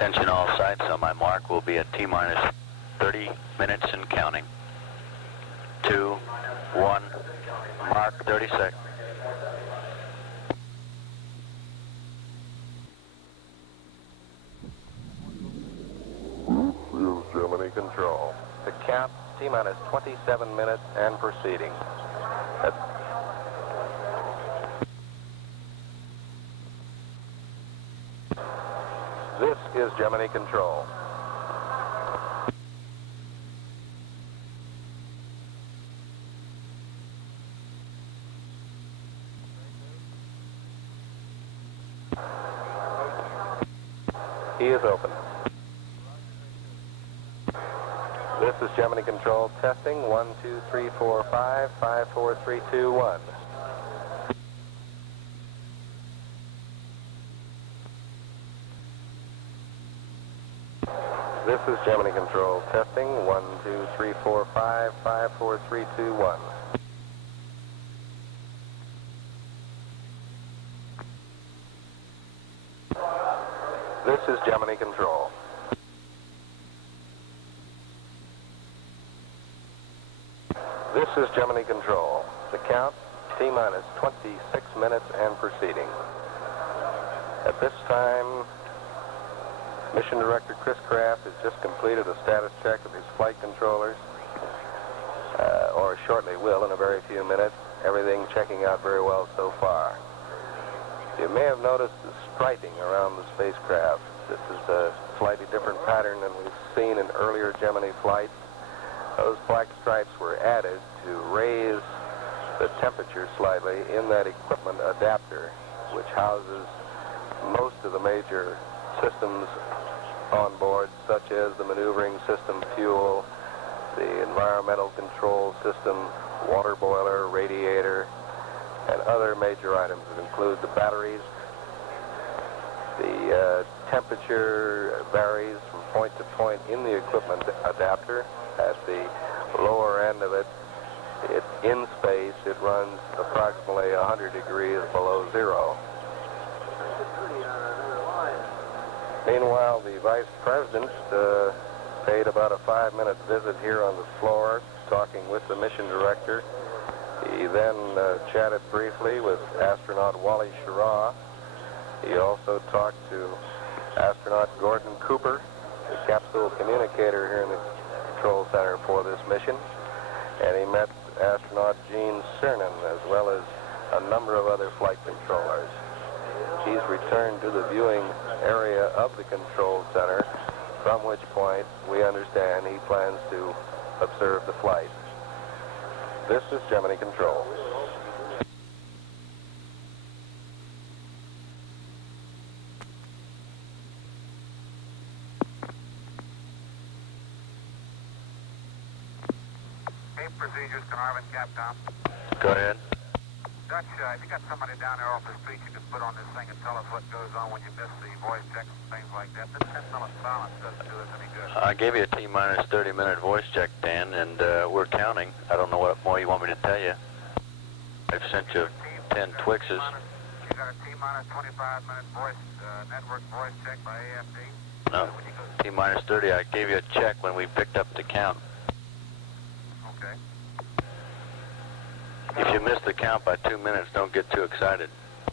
Attention all sites, on my mark will be at T-minus 30 minutes and counting. 2, 1, mark 30 seconds. This is Gemini Control. The count, T-minus 27 minutes and proceeding. This is Gemini Control. He is open. This is Gemini Control testing. 1, 2, 3, 4, 5, 5, 4, 3, 2, 1. This is Gemini Control testing. 1, 2, 3, 4, 5, 5, 4, 3, 2, 1. This is Gemini Control. This is Gemini Control. The count, T-minus 26 minutes and proceeding. At this time, Mission Director Chris Kraft has just completed a status check of his flight controllers, or shortly will in a very few minutes. Everything checking out very well so far. You may have noticed the striping around the spacecraft. This is a slightly different pattern than we've seen in earlier Gemini flights. Those black stripes were added to raise the temperature slightly in that equipment adapter, which houses most of the major systems on board, such as the maneuvering system, fuel, the environmental control system, water boiler, radiator, and other major items that include the batteries. The temperature varies from point to point in the equipment adapter. At the lower end of it, in space, it runs approximately 100 degrees below zero. Meanwhile, the Vice President paid about a 5-minute visit here on the floor, talking with the mission director. He then chatted briefly with astronaut Wally Schirra. He also talked to astronaut Gordon Cooper, the capsule communicator here in the control center for this mission. And he met astronaut Gene Cernan, as well as a number of other flight controllers. He's returned to the viewing area of the control center, from which point we understand he plans to observe the flight. This is Gemini Control. Hey, procedures, Carnarvon, Capcom. Go ahead. Dutch, if you got somebody down there off the street, you can put on this thing and tell us what goes on when you miss the voice checks and things like that. This 10-minute silence doesn't do us any good. I gave you a T-minus 30-minute voice check, Dan, and we're counting. I don't know what more you want me to tell you. I've sent you 10 Twixes. You got a T-minus 25-minute voice network voice check by AFD? No, T-minus 30. I gave you a check when we picked up the count. Okay. If you miss the count by 2 minutes, don't get too excited.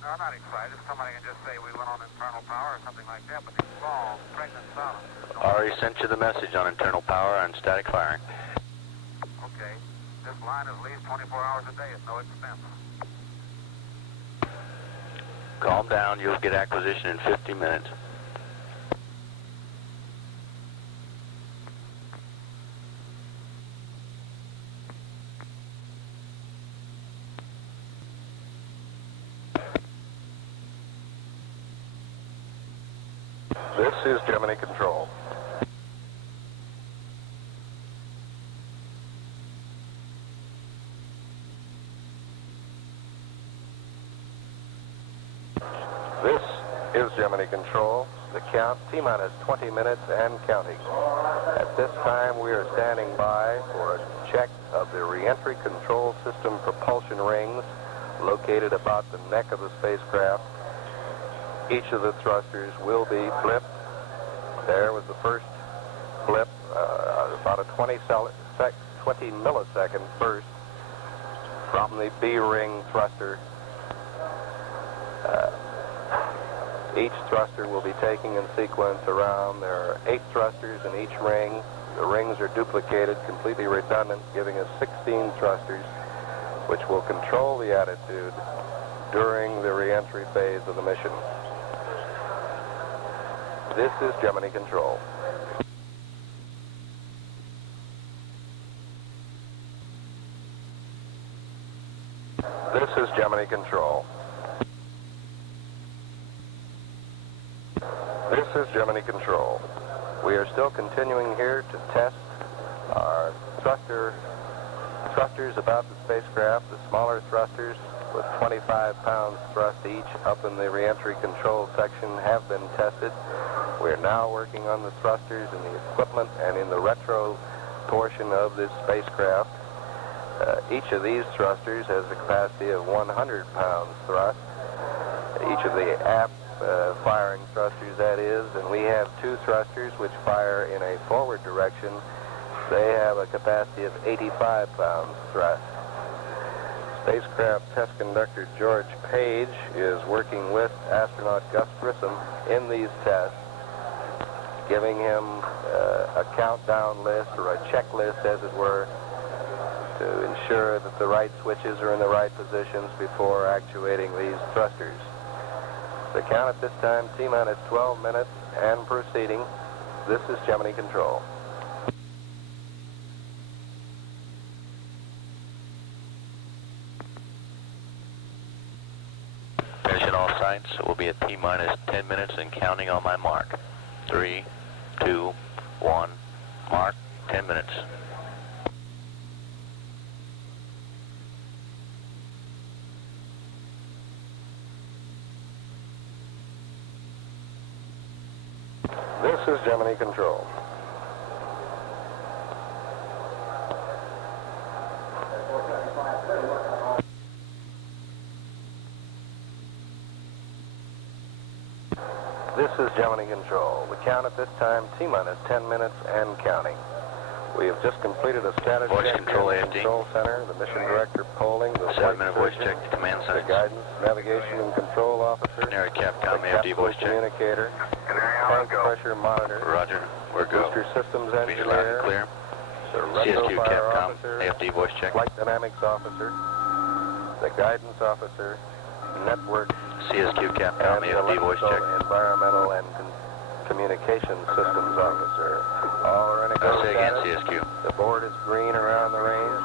No, I'm not excited. Somebody can just say we went on internal power or something like that, but these long, pregnant silence. I already sent you the message on internal power and static firing. Okay. This line is at least 24 hours a day at no expense. Calm down. You'll get acquisition in 50 minutes. This is Gemini Control. This is Gemini Control. The count, T-minus 20 minutes and counting. At this time, we are standing by for a check of the reentry control system propulsion rings located about the neck of the spacecraft. Each of the thrusters will be flipped There was the first blip, about a 20 millisecond burst from the B-ring thruster. Each thruster will be taking in sequence around. There are 8 thrusters in each ring. The rings are duplicated, completely redundant, giving us 16 thrusters, which will control the attitude during the re-entry phase of the mission. This is Gemini control. This is Gemini control. This is Gemini control. We are still continuing here to test our thrusters about the spacecraft. The smaller thrusters with 25 pounds thrust each up in the re-entry control section have been tested. We are now working on the thrusters in the equipment and in the retro portion of this spacecraft. Each of these thrusters has a capacity of 100 pounds thrust. Each of the aft firing thrusters, that is, and we have 2 thrusters which fire in a forward direction. They have a capacity of 85 pounds thrust. Spacecraft test conductor George Page is working with astronaut Gus Grissom in these tests, giving him a countdown list or a checklist, as it were, to ensure that the right switches are in the right positions before actuating these thrusters. The count at this time, T-minus 12 minutes and proceeding. This is Gemini control. Attention all sites, it will be at T-minus 10 minutes and counting on my mark. 3, 2, 1, mark, 10 minutes. This is Gemini control. This is Gemini control. The count at this time, T-minus 10 minutes and counting. We have just completed a status Voice check control in the AFD. control center, the mission director polling, the 7-minute voice surgeon, check to command the sites. guidance, navigation and control officer, Ordinary Capcom the AFD capsule voice check. communicator, tank pressure monitor, Roger, we're go. booster systems Speed loud and engineer, clear. the retro CSQ fire Capcom officer, AFD voice check. flight dynamics officer, the guidance officer, network, CSQ Capcom and the AFD voice electrical, check. environmental, and communication systems officer. All are in a go Say again, status. CSQ. The board is green around the range.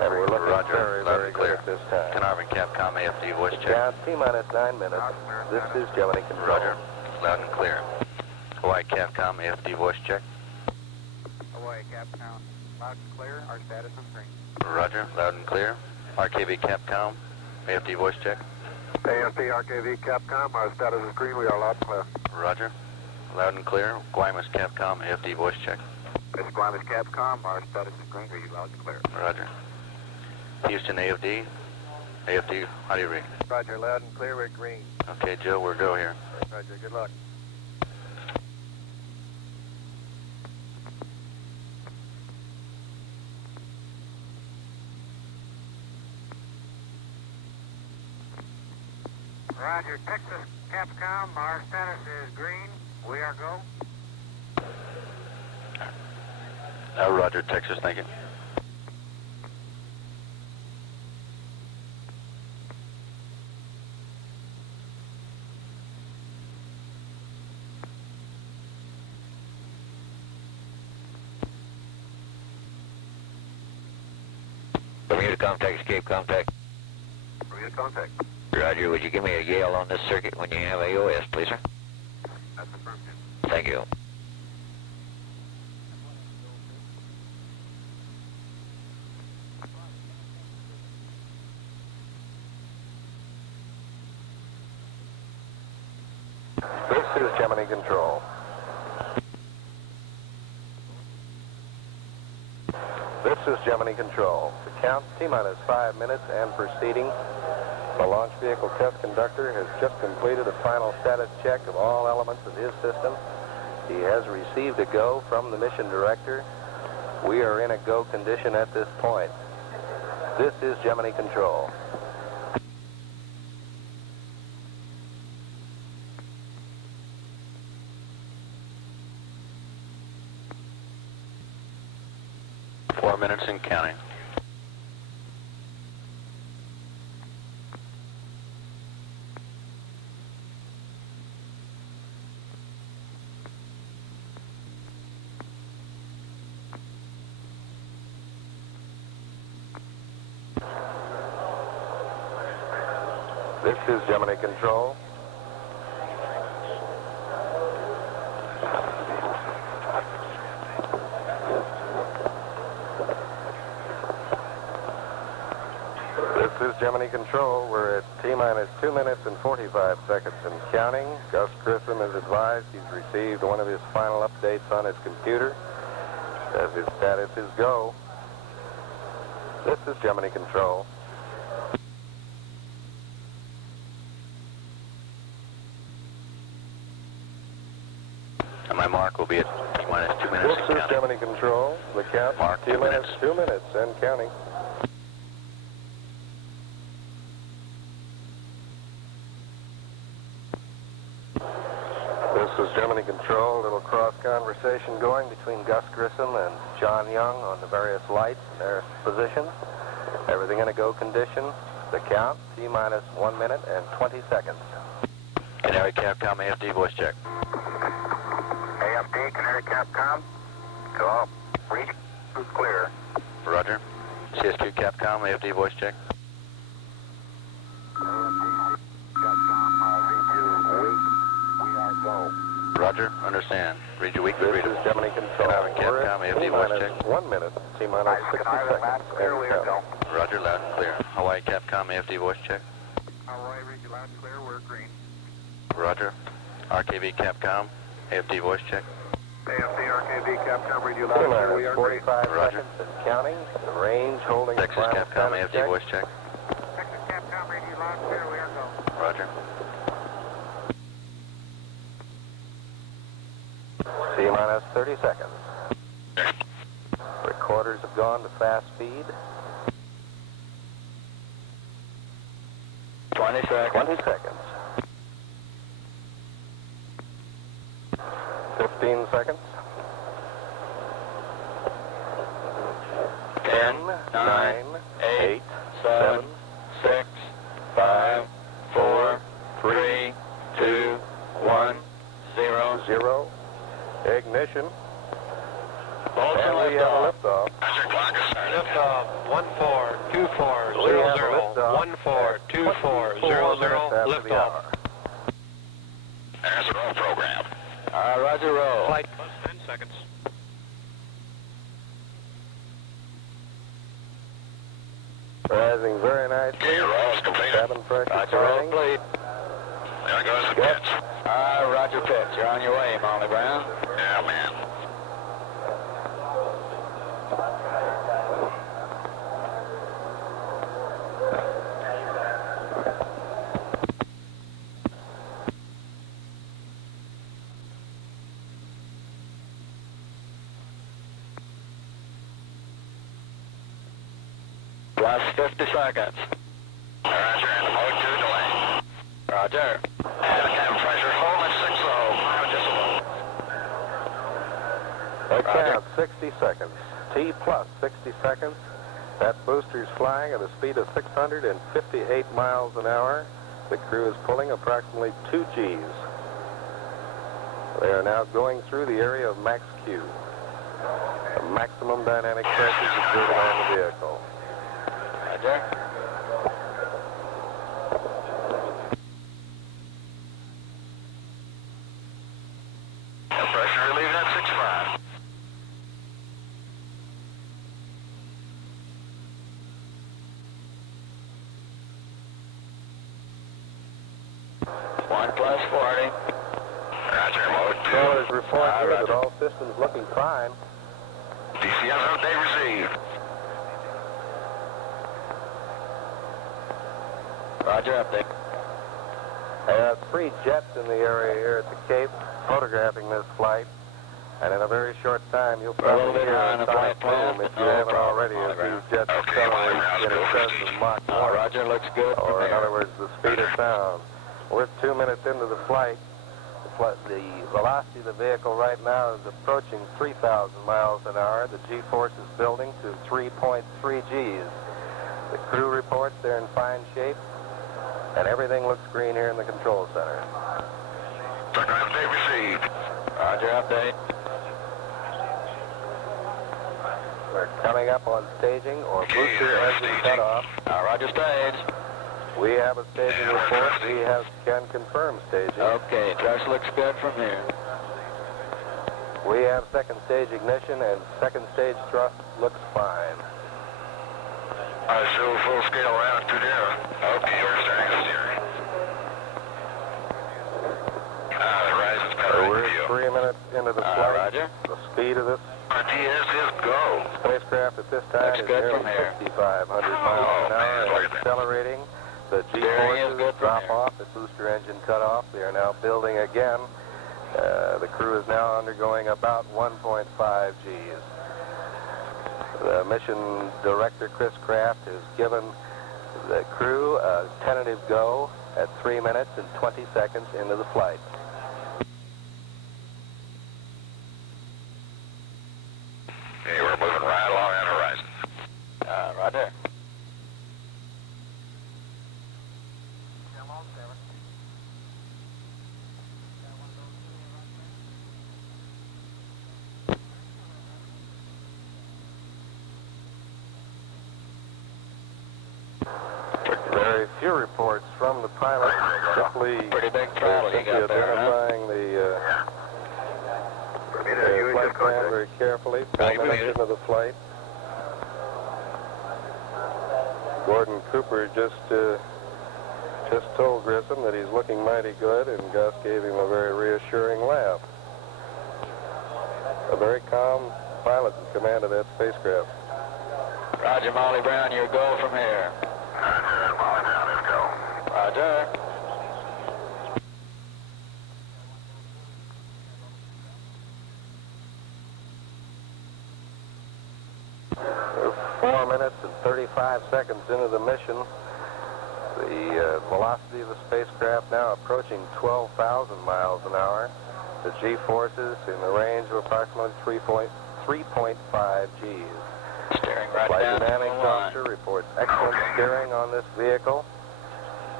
And we're looking Roger, very, loud very and good clear. at this time. Carnarvon Capcom AFD voice check. Count T-minus 9 minutes. This is Gemini control. Roger, loud and clear. Hawaii Capcom AFD voice check. Hawaii Capcom, loud and clear. Our status is green. Roger, loud and clear. RKV Capcom AFD voice check. AFD RKV Capcom, our status is green. We are loud and clear. Roger, loud and clear. Guaymas Capcom AFD voice check. This is Guaymas Capcom, our status is green. We are loud and clear. Roger. Houston AFD. AFD, how do you read? Roger, loud and clear. We're green. Okay, Joe, we're go here. Roger, good luck. Roger, Texas Capcom, our status is green. We are go. Roger, Texas, thank you. Bermuda contact, escape contact. Bermuda contact. Roger, would you give me a yell on this circuit when you have AOS, please, sir? That's affirmative. Thank you. This is Gemini control. This is Gemini control. The count T-minus 5 minutes and proceeding. The launch vehicle test conductor has just completed a final status check of all elements of his system. He has received a go from the mission director. We are in a go condition at this point. This is Gemini Control. Four minutes and counting. This is Gemini Control. This is Gemini Control. We're at T-minus 2 minutes and 45 seconds and counting. Gus Grissom has advised he's received one of his final updates on his computer as his status is go. This is Gemini Control. And my mark will be at T-minus 2 minutes This and is counting. Gemini Control. The count, Mark, 2 T-minus minutes. 2 minutes and counting. This is Gemini Control. A little cross conversation going between Gus Grissom and John Young on the various lights and their positions. Everything in a go condition. The count, T-minus 1 minute and 20 seconds. Canary Capcom AFD voice check. AFD, Canary Capcom. Go. Region is clear. Roger. CSQ Capcom AFD voice check. AFD, Capcom, region weak. We are go. Roger. Understand. Read your week. This Read is it. Gemini Control. Canary We're Capcom at AFD voice T-minus check. 1 minute, T-minus 60 Either loud, seconds. clear, and we are go. counting. Roger. Loud and clear. Hawaii Capcom AFD voice check. Hawaii, region loud and clear, we're green. Roger. RKV Capcom AFD voice check. AFD, RKV, Capcom, region loud and clear, we T-minus are green. 45 Roger. seconds and counting. The range holding Texas final Capcom status AFD check. voice check. Texas Capcom, region loud and clear, we are go. Roger. T-minus 30 seconds. Recorders have gone to fast speed. 20 seconds. 20 seconds. 15 seconds. 10, 9, 8, 7, 6, 5, 4, 3, 2, 1, 0. 0. Ignition. Bolts And and we have a liftoff. liftoff. Liftoff 142400, We have a liftoff. 142400, After the liftoff. hour. There's a roll program. Roger, roll. Flight 10 seconds. Rising very nicely. Roll's completed. Cabin pressure Roger, roll, climbing. complete. There goes the Yep. pitch. Roger, pitch. You're on your way, Molly Brown. Yeah, man. Last 50 seconds. Roger, and the mode 2 delay. Roger. And the cabin pressure hold at 6-0. 5 decibel. The Roger. count, 60 seconds. T plus 60 seconds. That booster's flying at a speed of 658 miles an hour. The crew is pulling approximately 2 Gs. They are now going through the area of max Q. The maximum dynamic pressure is exerted on the vehicle. Roger. Pressure relieved at 6.5. One plus 40. Roger, mode 2. Controllers report here that Roger. all systems looking fine. DCS update received. Roger, update. 3 jets in the area here at the Cape photographing this flight. And in a very short time, you'll We're a little probably bit hear high on a the sonic flight plan, boom if but you no haven't problem. already, as these jets accelerate in excess of Mach 1. Roger, looks good from Or in here. other words, the speed of sound. We're 2 minutes into the flight. The velocity of the vehicle right now is approaching 3,000 miles an hour. The G-force is building to 3.3 Gs. The crew reports they're in fine shape, and everything looks green here in the control center. Update received. Roger, update. We're coming up on staging or booster engine cutoff. Roger, stage. We have a staging report. We can confirm staging. Okay, thrust looks good from here. We have second stage ignition, and second stage thrust looks fine. Show full scale round 2 down. Okay, we're starting the steering. The horizon's better. We're 3 minutes into the flight. Roger. The speed of this RTS is go. spacecraft at this time Looks is good nearly from here. 6,500 miles an hour look and at that. accelerating. The Steering is G-forces good from drop here. off, the booster engine cut off. They are now building again. The crew is now undergoing about 1.5 Gs. The mission director, Chris Kraft, has given the crew a tentative go at 3 minutes and 20 seconds into the flight. Okay, we're moving right along that horizon. Roger. Very few reports from the pilot, simply Pretty big throttle you got there, huh? identifying the flight plan very carefully. 4 minutes into the flight. Gordon Cooper just told Grissom that he's looking mighty good, and Gus gave him a very reassuring laugh. A very calm pilot in command of that spacecraft. Roger, Molly Brown, your go from here. Molly down, let's go. Roger. We're 4 minutes and 35 seconds into the mission. The velocity of the spacecraft now approaching 12,000 miles an hour. The G-forces in the range of approximately 3.5 Gs. Steering right Flight down dynamics the line. officer reports excellent steering on this vehicle.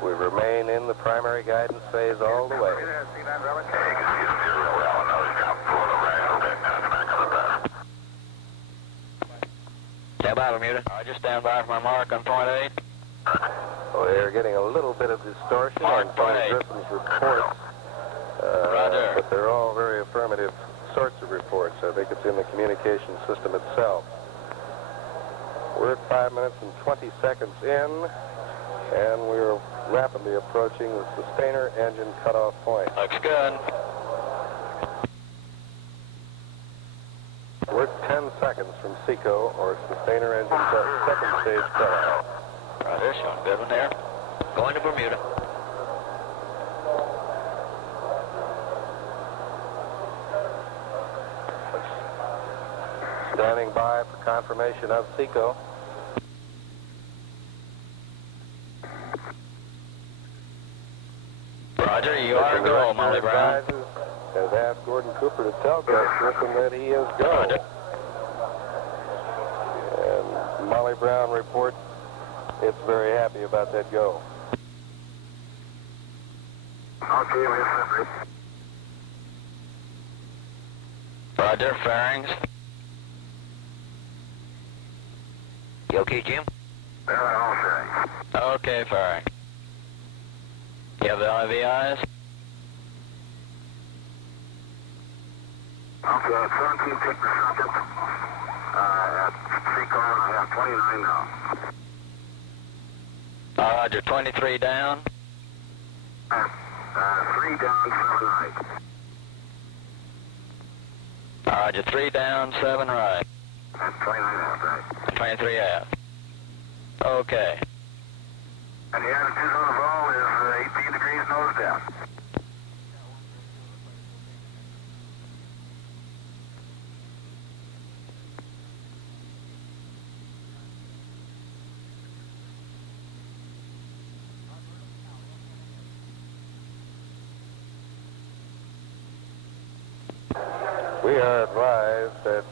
We remain in the primary guidance phase all the way. Stand by, Bermuda. Roger, stand by for my mark on point 8. We're getting a little bit of distortion on Tony Grissom's reports. Roger. But they're all very affirmative sorts of reports. I think it's in the communication system itself. We're at 5 minutes and 20 seconds in, and we're rapidly approaching the sustainer engine cutoff point. Looks good. We're 10 seconds from SECO, or sustainer engine second stage cutoff. Roger, showing good one there. Going to Bermuda. Standing by for confirmation of SECO. Roger, you are The go, director Molly Brown. advises, has asked Gordon Cooper to tell Gus Grissom that he is go. Roger. And Molly Brown reports it's very happy about that go. Okay, we're separate. Roger, fairings. You okay, Jim? They're all set. Okay, fairing. You have the IVIs? Okay, 17 tick per second. At SECO, I have 29 now. Roger, 23 down. 3 down, 7 right. Roger, 3 down, 7 right. That's 29 out, right. 23 aft. Okay. And the attitude on the ball is 18 degrees nose down. We are advised that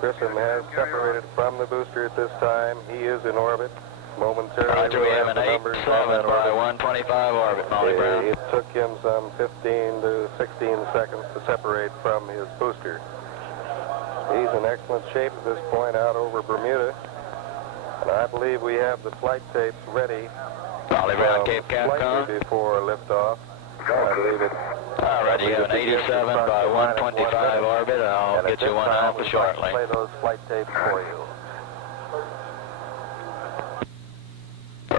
Grissom has separated from the booster at this time. He is in orbit. Momentarily, Roger, we have an the numbers 8-7 on that by orbit. 125 orbit, Molly Brown. It took him some 15 to 16 seconds to separate from his booster. He's in excellent shape at this point out over Bermuda. And I believe we have the flight tapes ready. Molly Brown, Cape Capcom. Slightly before liftoff. I believe it. All right, you have an 87 by 125 orbit, and I'll get you one alpha shortly. Play those flight tapes for you.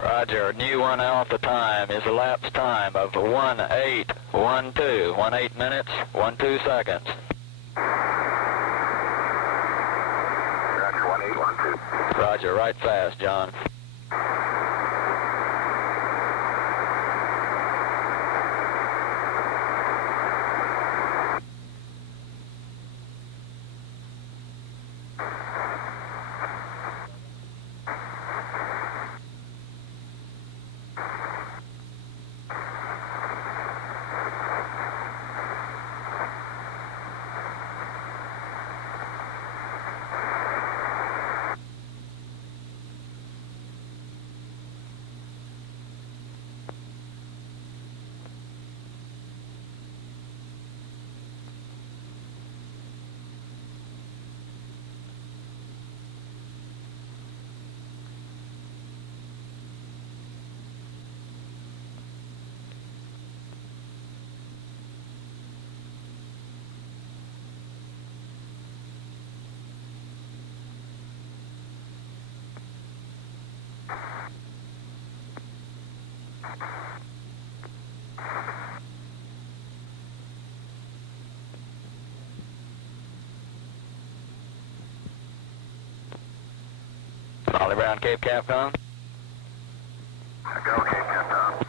Roger, new 1 alpha time is elapsed time of 1812, 18 minutes, 12 seconds. Roger, 1812. Roger, right fast, John. Molly Brown, Cape Capcom. Go, Cape Capcom.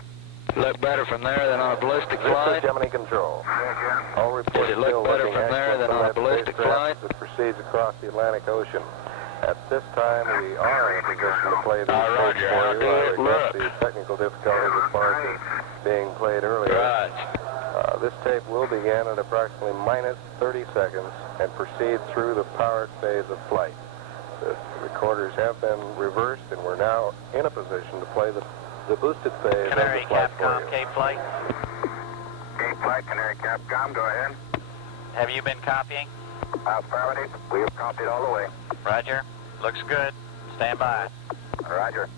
Look better from there than on a ballistic This flight. is Gemini Control. Yeah, All reports Does it look still better looking from there excellent than on a that ballistic spacecraft flight? that proceeds across the Atlantic Ocean. At this time, we are in a position to play these tapes Roger, for how you. do I it regret look? the technical difficulties as far as being played earlier. Right. This tape will begin at approximately minus 30 seconds and proceed through the powered phase of flight. The recorders have been reversed, and we're now in a position to play the boosted phase of the flight for you. Cape Flight. Cape Flight, Canary Capcom, go ahead. Have you been copying? Affirmative. We have copied all the way. Roger. Looks good. Stand by. Roger.